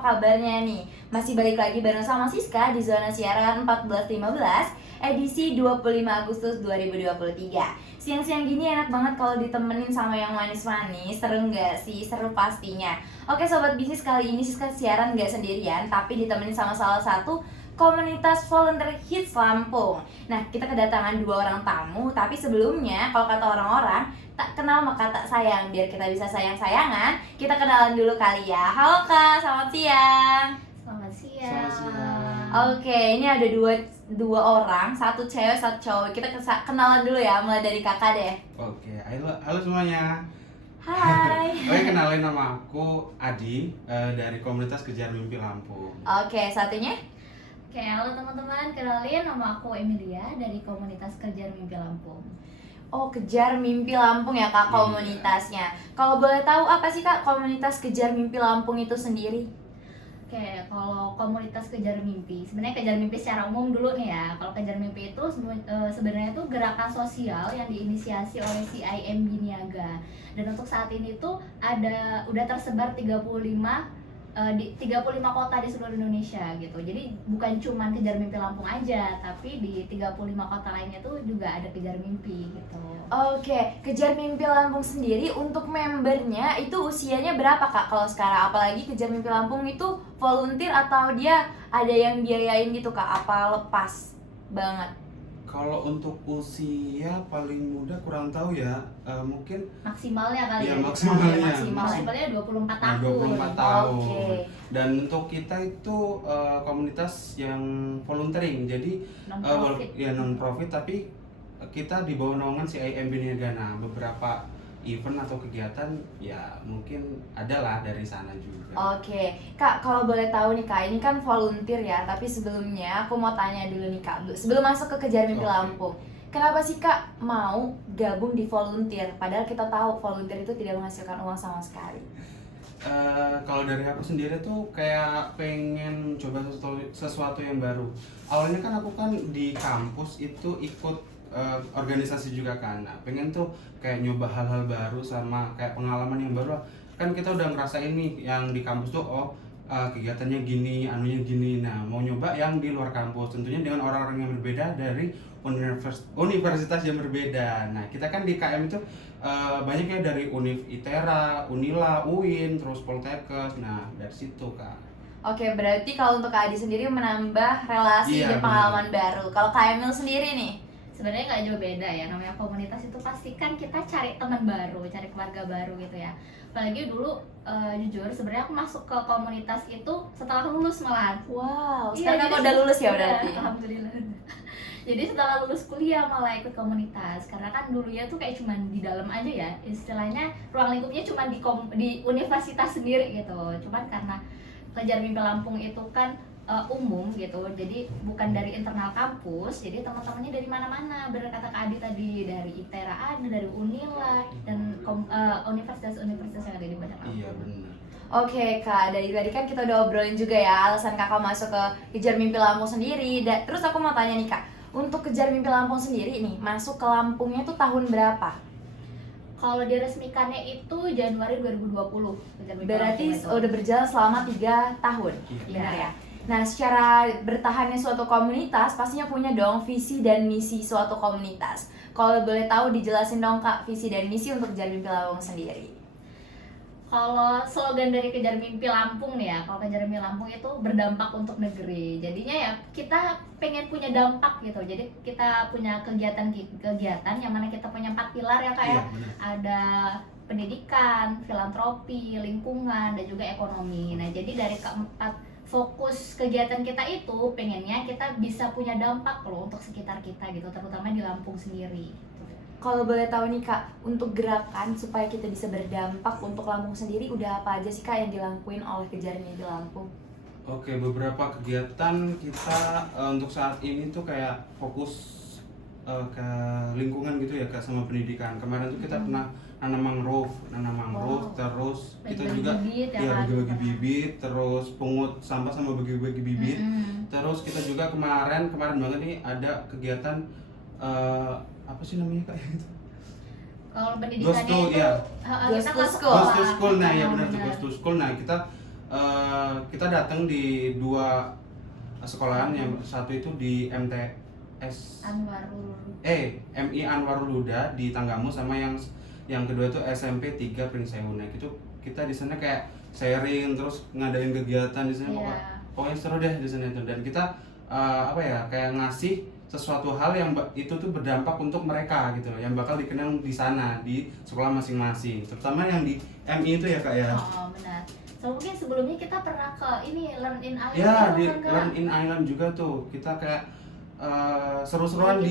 kabarnya nih? Masih balik lagi bareng sama Siska di Zona Siaran 1415 edisi 25 Agustus 2023. Siang-siang gini enak banget kalau ditemenin sama yang manis-manis. Seru nggak sih? Seru pastinya. Oke Sobat Bisnis, kali ini Siska siaran nggak sendirian, tapi ditemenin sama salah satu komunitas volunteer hits Lampung. Nah, kita kedatangan 2 orang tamu, tapi sebelumnya kalau kata orang-orang tak kenal maka tak sayang. Biar kita bisa sayang-sayangan, kita kenalan dulu kali ya. Halo Kak, selamat siang. Selamat siang. Oke, ini ada dua orang, satu cewek, satu cowok. Kita kenalan dulu ya, mulai dari kakak deh. Oke, halo semuanya. Hai. Oke, kenalin nama aku Adi dari komunitas Kejar Mimpi Lampung. Oke, satunya? Oke, halo teman-teman, kenalin nama aku Emilia dari komunitas Kejar Mimpi Lampung. Oh, Kejar Mimpi Lampung ya Kak komunitasnya. Kalau boleh tahu apa sih Kak komunitas Kejar Mimpi Lampung itu sendiri? Oke, kalau komunitas Kejar Mimpi, sebenarnya Kejar Mimpi secara umum dulu nih ya. Kalau Kejar Mimpi itu sebenarnya itu gerakan sosial yang diinisiasi oleh CIMB Niaga. Dan untuk saat ini tuh udah tersebar 35 di 35 kota di seluruh Indonesia gitu. Jadi bukan cuma Kejar Mimpi Lampung aja, tapi di 35 kota lainnya tuh juga ada Kejar Mimpi gitu. Oke, Kejar Mimpi Lampung sendiri untuk membernya itu usianya berapa Kak kalau sekarang? Apalagi Kejar Mimpi Lampung itu volunteer atau dia ada yang biayain gitu Kak? Apa lepas banget? Kalau untuk usia paling muda kurang tahu ya, mungkin Maksimalnya kali ya ya. maksimalnya. Maksimalnya 24 tahun. 24 tahun. Oke. Dan untuk kita itu komunitas yang volunteering, jadi Non-profit. non profit tapi kita di bawah naungan CIMB Niaga. Nah, beberapa event atau kegiatan ya mungkin adalah dari sana juga. Oke, Kak, kalau boleh tahu nih Kak, ini kan volunteer ya, tapi sebelumnya aku mau tanya dulu nih Kak, sebelum masuk ke Kejar Mimpi Oke. Lampung, kenapa sih Kak mau gabung di volunteer? Padahal kita tahu volunteer itu tidak menghasilkan uang sama sekali. Kalau dari aku sendiri tuh kayak pengen coba sesuatu yang baru. Awalnya kan aku kan di kampus itu ikut organisasi juga kan. Nah, pengen tuh kayak nyoba hal-hal baru sama kayak pengalaman yang baru. Kan kita udah ngerasain nih yang di kampus tuh kegiatannya gini, anunya gini. Nah, mau nyoba yang di luar kampus tentunya dengan orang-orang yang berbeda dari universitas yang berbeda. Nah, kita kan di KM itu banyaknya dari Univ ITERA, Unila, UIN, terus Poltekkes. Nah, dari situ Kak. Oke, berarti kalau untuk Kak Adi sendiri menambah relasi Iya, dan pengalaman baru. Kalau Kak Emil sendiri nih? Sebenarnya nggak jauh beda ya, namanya komunitas itu pasti kan kita cari teman baru, cari keluarga baru gitu ya. Apalagi dulu jujur sebenarnya aku masuk ke komunitas itu setelah lulus malahan. Wow, Iya, sekarang jadi aku udah lulus ya berarti? Alhamdulillah. Jadi setelah lulus kuliah malah ikut komunitas, karena kan dulunya tuh kayak cuman di dalam aja ya, istilahnya ruang lingkupnya cuma di universitas sendiri gitu. Cuman karena Kejar Mimpi Lampung itu kan umum gitu, jadi bukan dari internal kampus, jadi teman-temannya dari mana-mana. Bener kata Kak Adi tadi, dari ITERA ada, dari Unila dan universitas-universitas yang ada di Bandar Lampung. Iya, benar. Oke Kak, dari tadi kan kita udah obrolin juga ya alasan Kakak masuk ke Kejar Mimpi Lampung sendiri. Terus aku mau tanya nih Kak, untuk Kejar Mimpi Lampung sendiri nih, masuk ke Lampungnya tuh tahun berapa? Kalau diresmikannya itu Januari 2020. Kejar Mimpi Berarti Lampung itu. udah berjalan selama 3 tahun, Iya. benar ya? Nah, secara bertahannya suatu komunitas pastinya punya dong visi dan misi suatu komunitas. Kalau boleh tahu dijelasin dong Kak, visi dan misi untuk Kejar Mimpi Lampung sendiri. Kalau slogan dari Kejar Mimpi Lampung nih ya, kalau Kejar Mimpi Lampung itu berdampak untuk negeri. Jadinya ya kita pengen punya dampak gitu. Jadi kita punya kegiatan yang mana kita punya 4 pilar ya Kak ya. Iya, benar. Ada pendidikan, filantropi, lingkungan, dan juga ekonomi. Nah, jadi dari keempat fokus kegiatan kita itu pengennya kita bisa punya dampak loh untuk sekitar kita gitu, terutama di Lampung sendiri. Kalau boleh tahu nih Kak, untuk gerakan supaya kita bisa berdampak untuk Lampung sendiri udah apa aja sih Kak yang dilakuin oleh Kejar Mimpi Lampung? Oke, beberapa kegiatan kita untuk saat ini tuh kayak fokus ke lingkungan gitu ya Kak, sama pendidikan. Kemarin tuh kita pernah nanam mangrove, Wow. terus kita Bagi-bagi juga bibit ya ya kan? bagi-bagi bibit, terus pungut sampah sama bagi-bagi bibit. Terus kita juga kemarin banget nih ada kegiatan apa sih namanya Kak itu? Kalau pendidikannya Ghost to, itu ya. kita Ghost to kelas school. Ghost to school, nah ya benar tuh benar. Ghost to school. Nah kita kita datang di 2 sekolahan, yang satu itu di MTS MI Anwarul Huda di Tanggamus, sama yang kedua itu SMP 3 Pringsewu. Nah itu kita di sana kayak sharing, terus ngadain kegiatan di sana, pokoknya seru deh di sana itu. Dan kita kayak ngasih sesuatu hal yang itu tuh berdampak untuk mereka gitu loh, yang bakal dikenal di sana di sekolah masing-masing, terutama yang di MI itu ya Kak ya. Oh benar. So mungkin sebelumnya kita pernah ke ini Learn in Island. Ya di kan, Kak? Learn in Island juga tuh kita kayak seru-seruan di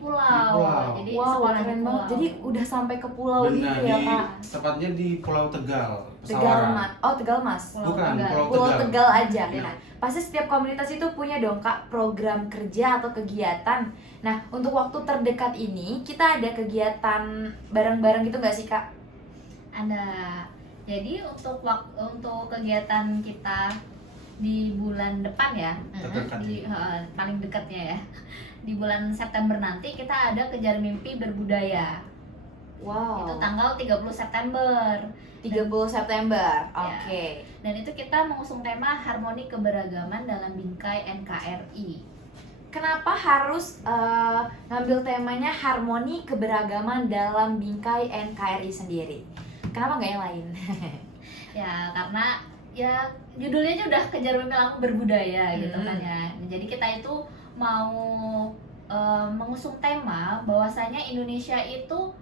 pulau. Jadi Wow, sekolah di keren pulau. banget. Jadi udah sampai ke pulau benar gitu ya, di Kak? tepatnya di Pulau Tegal, Tegal Pesawaran. Mas. Oh, Tegal Mas. Bukan, Pulau Pulau Tegal. Tegal aja. Iya. Nah, pasti setiap komunitas itu punya dong Kak program kerja atau kegiatan. Nah, untuk waktu terdekat ini kita ada kegiatan bareng-bareng gitu nggak sih Kak? Ada. Jadi untuk kegiatan kita di bulan depan ya, Terdekat. paling dekatnya ya, di bulan September nanti kita ada Kejar Mimpi Berbudaya. Wow. Itu tanggal 30 September. 30 September. Ya. Oke. Dan itu kita mengusung tema harmoni keberagaman dalam bingkai NKRI. Kenapa harus ngambil temanya harmoni keberagaman dalam bingkai NKRI sendiri? Kenapa nggak yang lain? Ya karena ya judulnya aja udah Kejar Mimpi Lampung Berbudaya gitu kan ya. Jadi kita itu mau mengusung tema bahwasanya Indonesia itu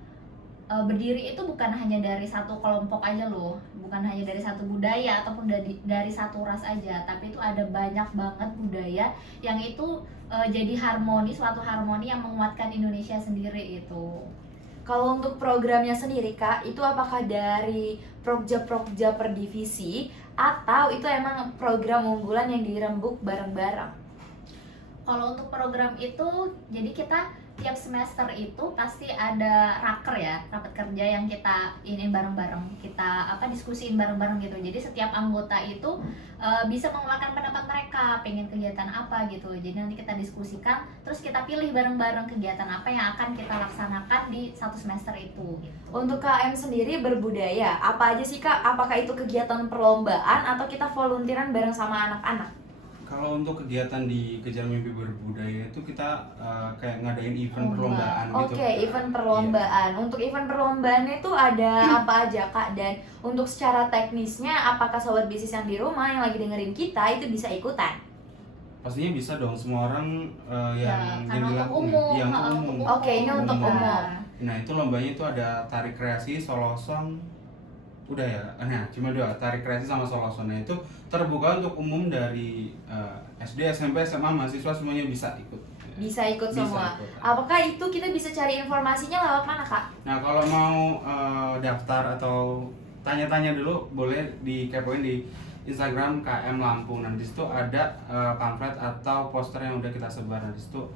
berdiri itu bukan hanya dari satu kelompok aja loh, bukan hanya dari satu budaya ataupun dari satu ras aja, tapi itu ada banyak banget budaya yang itu jadi harmoni, suatu harmoni yang menguatkan Indonesia sendiri itu. Kalau untuk programnya sendiri Kak, itu apakah dari prokja-prokja per divisi atau itu emang program unggulan yang dirembuk bareng-bareng? Kalau untuk program itu, jadi kita tiap semester itu pasti ada raker ya, rapat kerja yang kita ini bareng-bareng, kita diskusiin bareng-bareng gitu. Jadi setiap anggota itu bisa mengeluarkan pendapat mereka, pengen kegiatan apa gitu. Jadi nanti kita diskusikan, terus kita pilih bareng-bareng kegiatan apa yang akan kita laksanakan di satu semester itu. Gitu. Untuk KM sendiri berbudaya, apa aja sih Kak? Apakah itu kegiatan perlombaan atau kita volunteeran bareng sama anak-anak? Kalau untuk kegiatan di Kejar Mimpi Berbudaya itu kita kayak ngadain event perlombaan gitu. Oke, event perlombaan. Untuk event perlombaan itu ada apa aja Kak? Dan untuk secara teknisnya, apakah sobat bisnis yang di rumah yang lagi dengerin kita itu bisa ikutan? Pastinya bisa dong, semua orang yang karena jadi untuk umum, yang untuk umum. umum. Oke, ini untuk umum. Nah itu lombanya itu ada tari kreasi, solo song, udah ya. Nah cuma 2, tari kreasi sama solo song. Nah itu terbuka untuk umum dari SD, SMP, SMA, mahasiswa semuanya bisa ikut. Bisa ikut semua. ikut. Apakah itu kita bisa cari informasinya lewat mana Kak? Nah kalau mau daftar atau tanya-tanya dulu boleh dikepoin di Instagram KM Lampung. Nah di situ ada pamflet atau poster yang udah kita sebar. Nah di situ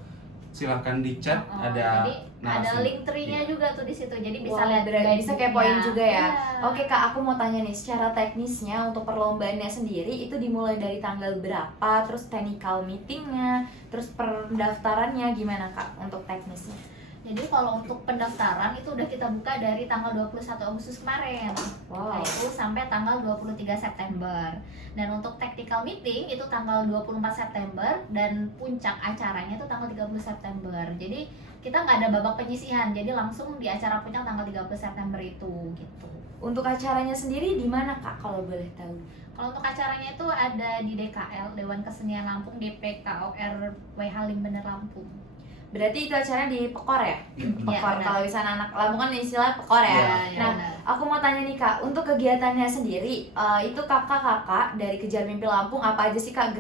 silahkan dicek, ada jadi ada link tree-nya juga tuh di situ. Jadi bisa Wah, lihat berarti bisa kepoin juga ya. Iya. Oke Kak, aku mau tanya nih, secara teknisnya untuk perlombaannya sendiri itu dimulai dari tanggal berapa, terus technical meetingnya, terus pendaftarannya gimana Kak untuk teknisnya? Jadi kalau untuk pendaftaran itu udah kita buka dari tanggal 21 Agustus kemarin. Wow. Nah, itu sampai tanggal 23 September. Dan untuk tactical meeting itu tanggal 24 September dan puncak acaranya itu tanggal 30 September. Jadi kita nggak ada babak penyisihan, jadi langsung di acara puncak tanggal 30 September itu gitu. Untuk acaranya sendiri di mana Kak kalau boleh tahu? Kalau untuk acaranya itu ada di DKL, Dewan Kesenian Lampung, DPKOR WH Limbener Lampung. Berarti itu acaranya di Pekor ya? Iya, Pekor, benar. kalau di sana anak Lampung kan istilah Pekor ya? Iya, Nah, benar. aku mau tanya nih Kak, untuk kegiatannya sendiri, itu kakak-kakak dari Kejar Mimpi Lampung apa aja sih Kak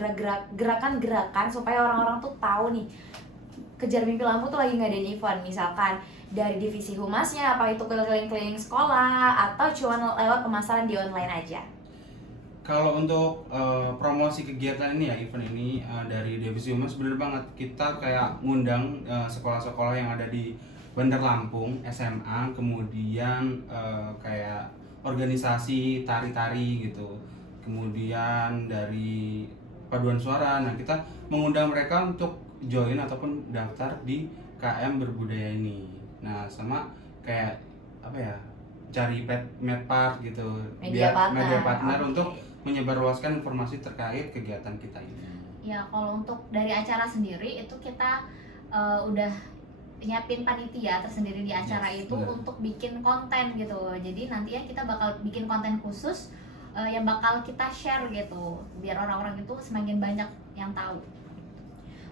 gerakan-gerakan supaya orang-orang tuh tahu nih Kejar Mimpi Lampung tuh lagi ngadain event, misalkan dari divisi humasnya, apa itu keliling-keliling sekolah atau cuma lewat pemasaran di online aja? Kalau untuk promosi kegiatan ini ya, event ini dari Divisi Humas, bener banget kita kayak ngundang sekolah-sekolah yang ada di Bandar Lampung, SMA, kemudian kayak organisasi tari-tari gitu, kemudian dari paduan suara. Nah kita mengundang mereka untuk join ataupun daftar di KM Berbudaya ini. Nah sama kayak apa ya, cari medpart gitu, Media partner. media partner Oke. untuk menyebarluaskan informasi terkait kegiatan kita ini. Ya kalau untuk dari acara sendiri itu kita udah nyiapin panitia tersendiri di acara Yes, itu benar. untuk bikin konten gitu. Jadi nantinya kita bakal bikin konten khusus yang bakal kita share gitu, biar orang-orang itu semakin banyak yang tahu.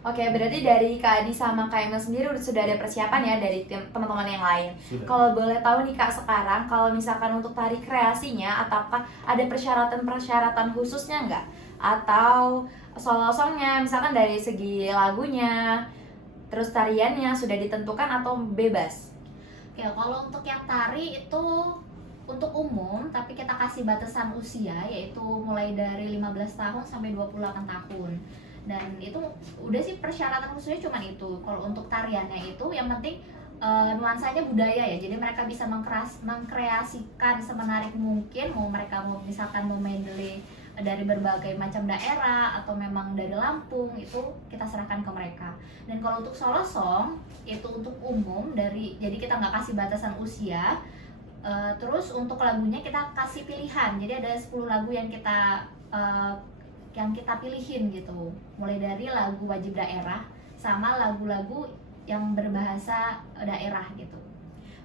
Oke, berarti dari Kak Adi sama Kak Emil sendiri sudah ada persiapan ya dari teman-teman yang lain. Sudah. Kalau boleh tahu nih Kak, sekarang kalau misalkan untuk tari kreasinya, apakah ada persyaratan-persyaratan khususnya nggak? Atau solo-songnya, misalkan dari segi lagunya, terus tariannya sudah ditentukan atau bebas? Oke, kalau untuk yang tari itu untuk umum, tapi kita kasih batasan usia yaitu mulai dari 15 tahun sampai 28 tahun. Dan itu udah sih persyaratan khususnya cuma itu. Kalau untuk tariannya itu yang penting nuansanya budaya ya. Jadi mereka bisa mengkreasikan semenarik mungkin, mereka mau misalkan mau medley dari berbagai macam daerah atau memang dari Lampung, itu kita serahkan ke mereka. Dan kalau untuk solo song itu untuk umum, jadi kita nggak kasih batasan usia. Terus untuk lagunya kita kasih pilihan, jadi ada 10 lagu yang kita pilihin gitu, mulai dari lagu wajib daerah sama lagu-lagu yang berbahasa daerah gitu.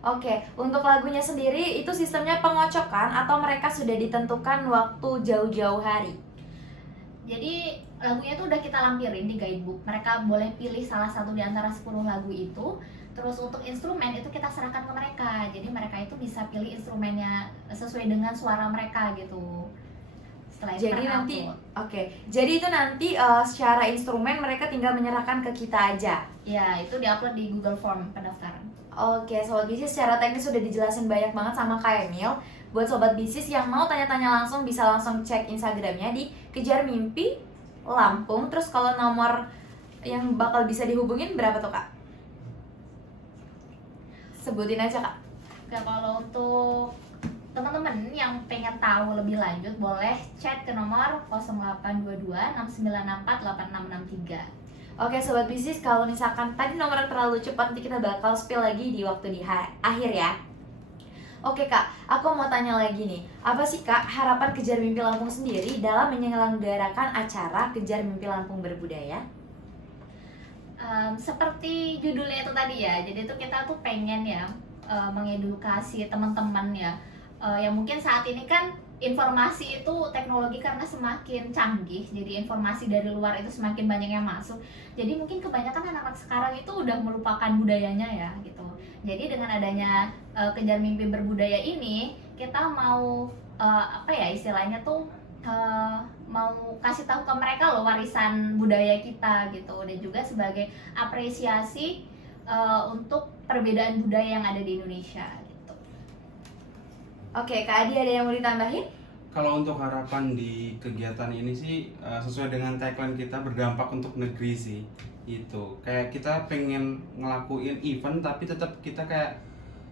Oke, untuk lagunya sendiri itu sistemnya pengocokan atau mereka sudah ditentukan waktu jauh-jauh hari? Jadi lagunya tuh udah kita lampirin di guidebook, mereka boleh pilih salah satu di antara 10 lagu itu. Terus untuk instrumen itu kita serahkan ke mereka, jadi mereka itu bisa pilih instrumennya sesuai dengan suara mereka gitu. Setelah itu Jadi mereka nanti, upload. oke, jadi itu nanti secara instrumen mereka tinggal menyerahkan ke kita aja. Ya, itu diupload di Google Form pendaftaran. Oke, Sobat Bisnis secara teknis sudah dijelasin banyak banget sama Kak Emil. Buat Sobat Bisnis yang mau tanya-tanya langsung bisa langsung cek Instagramnya di Kejar Mimpi Lampung. Terus kalau nomor yang bakal bisa dihubungin berapa tuh Kak? Sebutin aja Kak. Oke, kalau untuk teman-teman yang pengen tahu lebih lanjut boleh chat ke nomor 0822 6964 8663. Oke Sobat Bisnis, kalau misalkan tadi nomornya terlalu cepat nanti kita bakal spill lagi di waktu di akhir ya. Oke Kak, aku mau tanya lagi nih, apa sih Kak harapan Kejar Mimpi Lampung sendiri dalam menyelenggarakan acara Kejar Mimpi Lampung Berbudaya? Seperti judulnya itu tadi ya, jadi itu kita tuh pengen ya mengedukasi teman-teman ya, yang mungkin saat ini kan informasi itu teknologi karena semakin canggih, jadi informasi dari luar itu semakin banyak yang masuk. Jadi mungkin kebanyakan anak-anak sekarang itu udah melupakan budayanya ya gitu. Jadi dengan adanya Kejar Mimpi Berbudaya ini, kita mau apa ya istilahnya tuh mau kasih tahu ke mereka loh warisan budaya kita gitu, dan juga sebagai apresiasi untuk perbedaan budaya yang ada di Indonesia gitu. Oke, Kak Adi ada yang mau ditambahin? Kalau untuk harapan di kegiatan ini sih sesuai dengan tagline kita, berdampak untuk negeri sih. Itu kayak kita pengen ngelakuin event tapi tetap kita kayak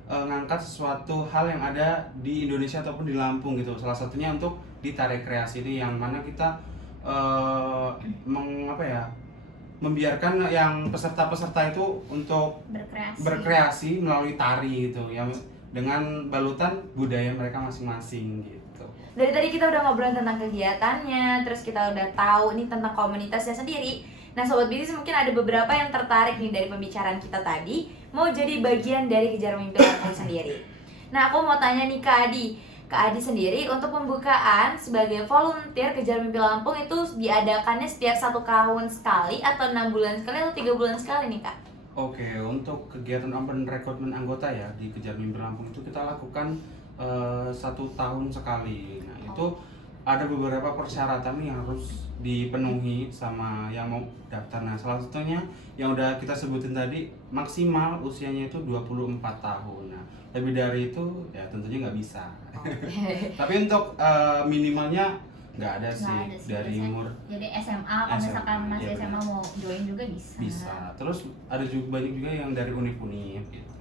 ngangkat sesuatu hal yang ada di Indonesia ataupun di Lampung gitu. Salah satunya untuk di tari kreasi ini, yang mana kita membiarkan yang peserta-peserta itu untuk berkreasi melalui tari gitu ya, dengan balutan budaya mereka masing-masing gitu. Dari tadi kita udah ngobrol tentang kegiatannya, terus kita udah tahu nih tentang komunitasnya sendiri. Nah Sobat Bisnis mungkin ada beberapa yang tertarik nih dari pembicaraan kita tadi, mau jadi bagian dari Kejar Mimpi Lampung sendiri. Nah aku mau tanya nih Kak Adi sendiri untuk pembukaan sebagai volunteer Kejar Mimpi Lampung itu diadakannya setiap 1 tahun sekali atau 6 bulan sekali atau 3 bulan sekali nih Kak? Oke, untuk kegiatan open recruitment anggota ya di Kejar Mimpi Lampung itu kita lakukan 1 tahun sekali. Nah itu ada beberapa persyaratan yang harus dipenuhi sama yang mau daftar. Nah salah satunya yang udah kita sebutin tadi, maksimal usianya itu 24 tahun. Nah lebih dari itu ya tentunya nggak bisa. Tapi untuk minimalnya nggak ada sih dari umur. Jadi SMA, kalau misalkan masih ya SMA mau join juga bisa. Bisa. Terus ada juga banyak juga yang dari univ-univ gitu.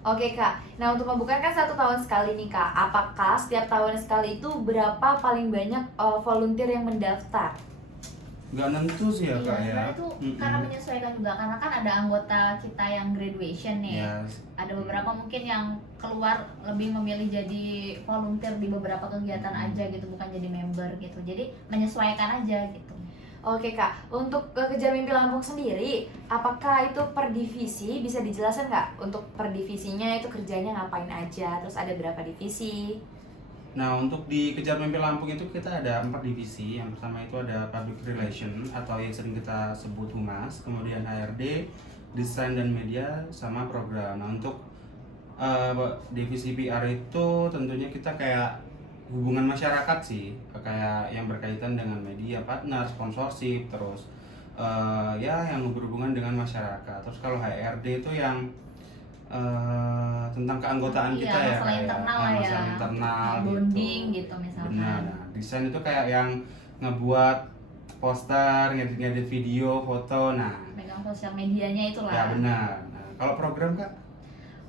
Oke Kak, nah untuk pembukaan kan 1 tahun sekali nih Kak. Apakah setiap tahun sekali itu berapa paling banyak volunteer yang mendaftar? nggak nentu sih ya Iya, kak ya. sebenarnya itu karena menyesuaikan juga, karena kan ada anggota kita yang graduation nih. Ya, Ada beberapa mungkin yang keluar lebih memilih jadi volunteer di beberapa kegiatan aja gitu, bukan jadi member gitu. Jadi menyesuaikan aja gitu. Oke kak, untuk Kejar Mimpi Lampung sendiri, apakah itu per divisi? Bisa dijelaskan nggak untuk per divisinya itu kerjanya ngapain aja? Terus ada berapa divisi? nah untuk di Kejar Mimpi Lampung itu kita ada 4 divisi. Yang pertama itu ada Public Relation atau yang sering kita sebut Humas, kemudian HRD, Desain dan Media, sama Program. Nah untuk divisi PR itu tentunya kita kayak hubungan masyarakat sih, kayak yang berkaitan dengan media partner, sponsorship, terus ya yang berhubungan dengan masyarakat. Terus kalau HRD itu yang tentang keanggotaan Iya, kita ya, masalah kayak internal lah ya. masalah internal Bonding gitu misalkan. Benar. Nah, desain itu kayak yang ngebuat poster, ngedit video, foto. Nah, Megang sosial medianya itulah. ya benar. Nah, kalau program kak?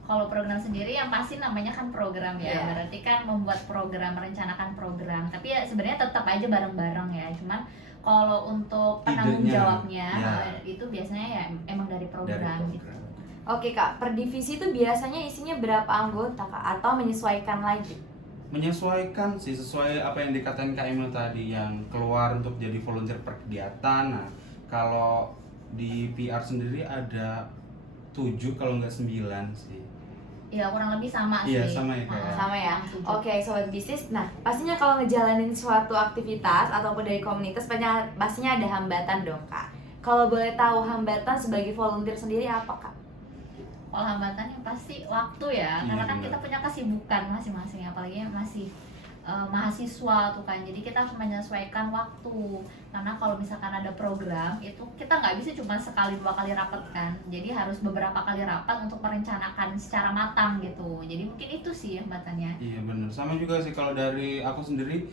Kalau program sendiri yang pasti namanya kan program ya, Iya. berarti kan membuat program, merencanakan program. Tapi ya sebenarnya tetap aja bareng-bareng ya. Cuman kalau untuk penanggung Idenya, jawabnya ya. itu biasanya ya emang dari program, Dari gitu. program. Oke kak, per divisi itu biasanya isinya berapa anggota kak? Atau menyesuaikan lagi? Menyesuaikan sih sesuai apa yang dikatain Kak Emil tadi, yang keluar untuk jadi volunteer per kegiatan. Nah, kalau di PR sendiri ada 7 kalau nggak 9 sih. Ya kurang lebih sama Iya, sih. sama ya, Kak, ya. Sama ya? Setuju. Oke sobat bisnis, nah pastinya kalau ngejalanin suatu aktivitas ataupun dari komunitas pastinya ada hambatan dong kak. Kalau boleh tahu hambatan sebagai volunteer sendiri apa kak? Kalau hambatan yang pasti waktu ya, Iya, karena kan benar. kita punya kesibukan masing-masing, apalagi masih mahasiswa tuh kan, jadi kita harus menyesuaikan waktu. Karena kalau misalkan ada program itu kita nggak bisa cuma sekali 2 kali rapat kan, jadi harus beberapa kali rapat untuk merencanakan secara matang gitu. Jadi mungkin itu sih hambatannya. Iya benar. Sama juga sih kalau dari aku sendiri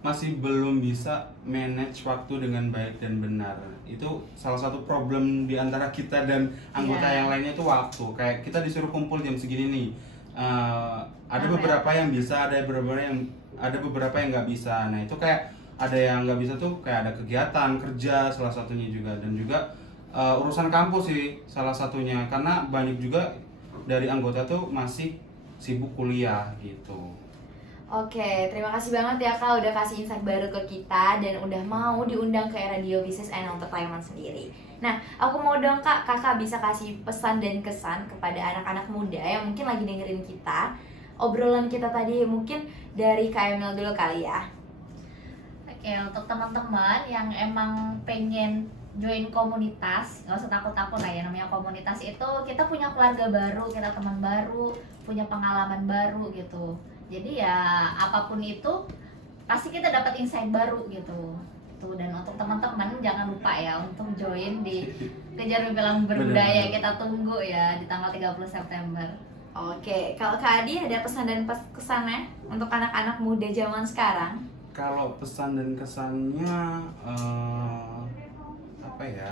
masih belum bisa manage waktu dengan baik dan benar. Itu salah satu problem di antara kita dan anggota Iya. yang lainnya itu waktu. Kayak kita disuruh kumpul jam segini nih. Ada Sampai- beberapa yang bisa, ada beberapa yang nggak bisa. Nah itu kayak ada yang nggak bisa tuh kayak ada kegiatan kerja salah satunya juga, dan juga urusan kampus sih salah satunya, karena banyak juga dari anggota tuh masih sibuk kuliah gitu. Oke, terima kasih banget ya kak udah kasih insight baru ke kita dan udah mau diundang ke Radio Business and Entertainment sendiri. Nah, aku mau dong kak, kakak bisa kasih pesan dan kesan kepada anak-anak muda yang mungkin lagi dengerin kita. Obrolan kita tadi mungkin dari Kak Emil dulu kali ya. Oke, untuk teman-teman yang emang pengen join komunitas, nggak usah takut-takut lah ya, namanya komunitas itu kita punya keluarga baru, kita teman baru, punya pengalaman baru gitu. Jadi ya apapun itu pasti kita dapat insight baru gitu. Tuh, dan untuk teman-teman jangan lupa ya untuk join di Kejar Mimpi Lampung Berbudaya. Benar. Kita tunggu ya di tanggal 30 September. Oke, kalau Kak Adi ada pesan dan kesannya untuk anak-anak muda zaman sekarang? Kalau pesan dan kesannya apa ya?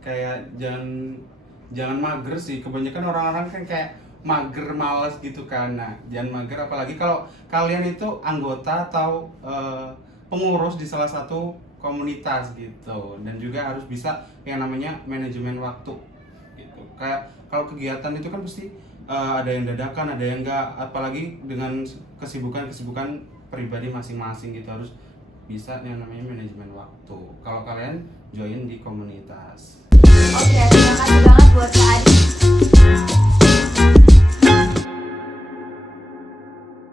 Kayak jangan mager sih. Kebanyakan orang-orang kan kayak mager, malas gitu kan. Nah, jangan mager, apalagi kalau kalian itu anggota atau pengurus di salah satu komunitas gitu, dan juga harus bisa yang namanya manajemen waktu gitu. Kayak kalau kegiatan itu kan pasti ada yang dadakan, ada yang enggak, apalagi dengan kesibukan pribadi masing-masing gitu, harus bisa yang namanya manajemen waktu. Kalau kalian join di komunitas. Oke, terima kasih banget buat Kak Adi.